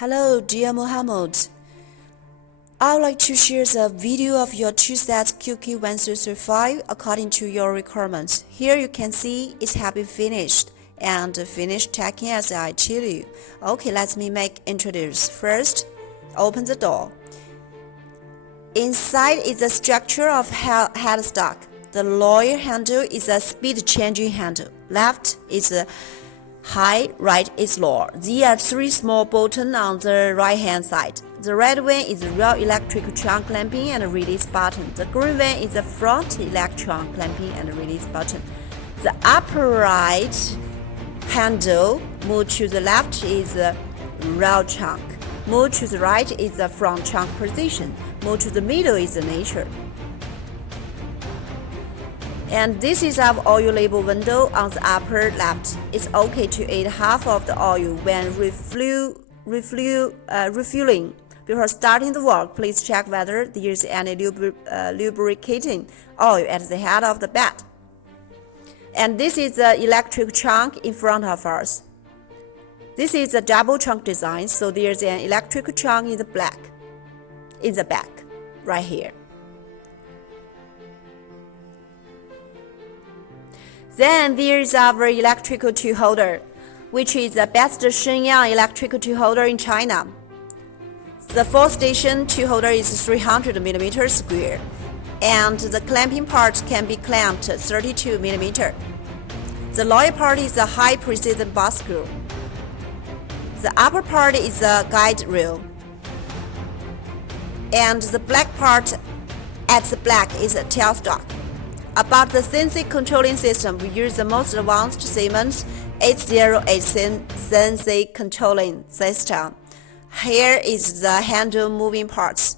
Hello, dear Mohammed. I would like to share the video of your two-set QQ1335 according to your requirements. Here you can see it has been finished and finished tagging as I tell you. Okay, let me introduce. First, open the door. Inside is the structure of headstock. The lower handle is a speed changing handle. Left is high, right is low. There are three small buttons on the right hand side. The red one is the rear electric trunk clamping and release button. The green one is the front electron clamping and release button. The upper right handle, move to the left is the rear trunk. Move to the right is the front trunk position. Move to the middle is the nature. And this is our oil label window on the upper left. It's okay to add half of the oil when refueling. Before starting the work, please check whether there is any lubricating oil at the head of the bed. And this is the electric trunk in front of us. This is a double trunk design, so there's an electric trunk in the back, right here. Then there is our electrical tool holder, which is the best Shenyang electrical tool holder in China. The 4-station tool holder is 300 mm square, and the clamping part can be clamped 32 mm. The lower part is a high precision bar screw. The upper part is a guide rail, and the black part at the back is a tailstock. About the sensing controlling system, we use the most advanced Siemens 808 sensing controlling system. Here is the handle moving parts.